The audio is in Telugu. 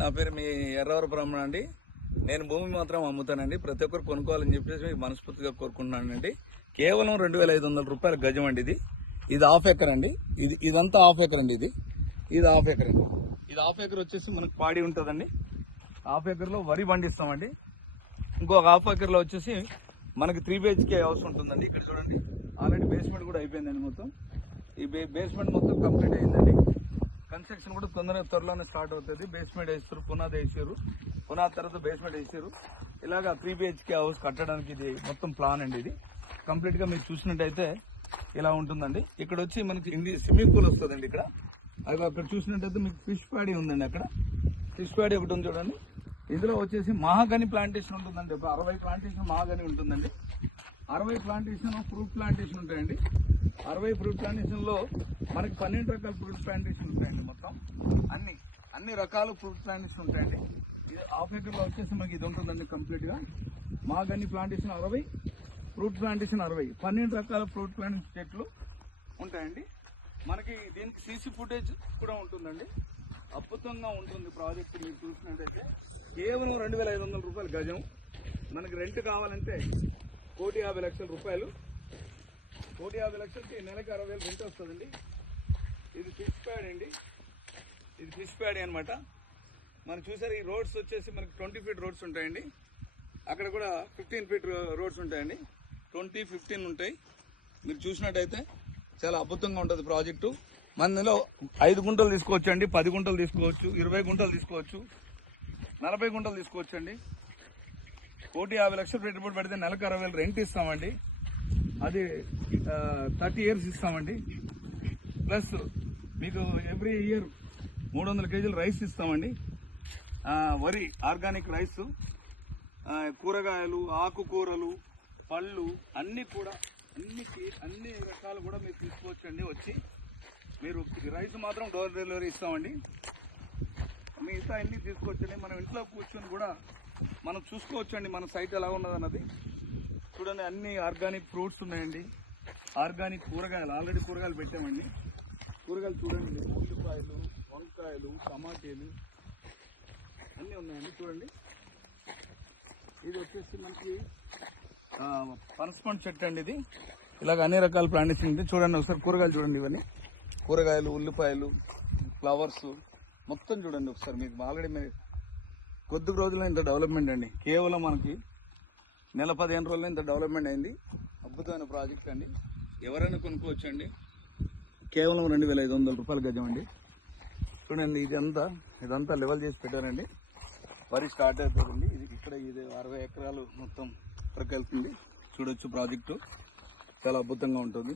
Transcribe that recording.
నా పేరు మీ ఎర్రవర బ్రహ్మణ అండి. నేను భూమి మాత్రం అమ్ముతానండి. ప్రతి ఒక్కరు కొనుక్కోవాలని చెప్పేసి మనస్ఫూర్తిగా కోరుకుంటున్నానండి. కేవలం 2500 రూపాయల గజం అండి. ఇది హాఫ్ ఎకర్ అండి. ఇదంతా హాఫ్ ఎకర్ అండి. ఇది హాఫ్ ఎకర్ అండి. ఇది హాఫ్ ఎకర్ వచ్చేసి మనకు పాడి ఉంటుందండి. హాఫ్ ఎకర్ లో వరి పండిస్తామండి. ఇంకొక హాఫ్ ఎకర్ లో వచ్చేసి మనకి 3 BHK హౌస్ ఉంటుందండి. ఇక్కడ చూడండి, ఆల్రెడీ బేస్మెంట్ కూడా అయిపోయిందండి. మొత్తం ఈ బేస్మెంట్ మొత్తం కంప్లీట్ అయిందండి. కన్స్ట్రక్షన్ కూడా త్వరలోనే స్టార్ట్ అవుతుంది. బేస్మెంట్ వేస్తారు, పునాది వేసారు, పునాది తర్వాత బేస్మెంట్ వేసారు. ఇలాగా 3 BHK హౌస్ కట్టడానికి ఇది మొత్తం ప్లాన్ అండి. ఇది కంప్లీట్ గా మీరు చూసినట్టయితే ఇలా ఉంటుందండి. ఇక్కడ వచ్చి మనకి స్విమ్మింగ్ పూల్ వస్తుందండి. ఇక్కడ అక్కడ చూసినట్టయితే మీకు ఫిష్ ప్యాడీ ఉందండి. అక్కడ ఫిష్ ప్యాడీ ఒకటి ఉంది చూడండి. ఇందులో వచ్చేసి మహాగని ప్లాంటేషన్ ఉంటుందండి. ఒక 60 ప్లాంటేషన్ మహాగని ఉంటుందండి. 60 ప్లాంటేషన్ ఫ్రూట్ ప్లాంటేషన్ ఉంటాయండి. 60 ఫ్రూట్ ప్లాంటేషన్ లో మనకి 12 రకాల ఫ్రూట్ ప్లాంటేషన్ ఉంటాయండి. మొత్తం అన్ని రకాల ఫ్రూట్ ప్లాంటేషన్ ఉంటాయండి. ఇది హాఫ్ ఎకర్ లో వచ్చేసి మనకి ఇది ఉంటుందండి. కంప్లీట్ గా మహాగని ప్లాంటేషన్ 60, ఫ్రూట్ ప్లాంటేషన్ 60, 12 రకాల ఫ్రూట్ ప్లాంటేషన్ చెట్లు ఉంటాయండి. మనకి దీనికి సీసీ ఫుటేజ్ కూడా ఉంటుందండి. అద్భుతంగా ఉంటుంది ప్రాజెక్ట్. మీరు చూసినట్టయితే కేవలం 2500 రూపాయలు గజం. మనకి రెంట్ కావాలంటే 1,50,00,000 రూపాయలు. 1,50,00,000కి నెలకి 60,000 రెంట్ వస్తుందండి. ఇది ఫిష్ ప్యాడ్ అండి. ఇది ఫిష్ ప్యాడ్ అనమాట. మనం చూసారు, ఈ రోడ్స్ వచ్చేసి మనకి 20 ఫీట్ రోడ్స్ ఉంటాయండి. అక్కడ కూడా 15 ఫీట్ రోడ్స్ ఉంటాయండి. 20, 15 ఉంటాయి. మీరు చూసినట్టయితే చాలా అద్భుతంగా ఉంటుంది ప్రాజెక్టు. మనలో 5 గుంటలు తీసుకోవచ్చు అండి, 10 గుంటలు తీసుకోవచ్చు, 20 గుంటలు తీసుకోవచ్చు, 40 గుంటలు తీసుకోవచ్చు అండి. 1,50,00,000 పెట్టుబడి పెడితే నెలకు 60,000 రెంట్ ఇస్తామండి. అది 30 ఇయర్స్ ఇస్తామండి. ప్లస్ మీకు ఎవ్రీ ఇయర్ 300 కేజీలు రైస్ ఇస్తామండి. వరి, ఆర్గానిక్ రైస్, కూరగాయలు, ఆకుకూరలు, పళ్ళు అన్ని రకాలు కూడా మీరు తీసుకోవచ్చండి. వచ్చి మీరు రైస్ మాత్రం డోర్ డెలివరీ ఇస్తామండి. మిగతా అన్ని తీసుకోవచ్చండి. మనం ఇంట్లో కూర్చొని కూడా మనం చూసుకోవచ్చండి మన సైట్ ఎలా ఉన్నదన్నది. చూడండి, అన్ని ఆర్గానిక్ ఫ్రూట్స్ ఉన్నాయండి. ఆర్గానిక్ కూరగాయలు, ఆల్రెడీ కూరగాయలు పెట్టామండి. కూరగాయలు చూడండి, ఉల్లిపాయలు, వంకాయలు, టమాటీలు అన్నీ ఉన్నాయండి. చూడండి, ఇది వచ్చేసి మనకి పనసపండు చెట్టు అండి. ఇది ఇలాగ అన్ని రకాల ప్లాంటేషన్ ఉంది. చూడండి ఒకసారి కూరగాయలు చూడండి. ఇవన్నీ కూరగాయలు, ఉల్లిపాయలు, ఫ్లవర్స్ మొత్తం చూడండి ఒకసారి. మీకు ఆల్రెడీ మీరు కొద్ది రోజుల్లో ఇంత డెవలప్మెంట్ అండి. కేవలం మనకి నెల 15 రోజుల్లో ఇంత డెవలప్మెంట్ అయింది. అద్భుతమైన ప్రాజెక్ట్ అండి. ఎవరైనా కొనుక్కోవచ్చు అండి. కేవలం 2,500 రూపాయల గజం అండి. చూడండి, ఇదంతా లెవెల్ చేసి పెట్టారండి. వరి స్టార్ట్ అవుతుందండి. ఇది 60 ఎకరాలు మొత్తం ఇక్కడికి వెళ్తుంది. చూడొచ్చు, ప్రాజెక్టు చాలా అద్భుతంగా ఉంటుంది.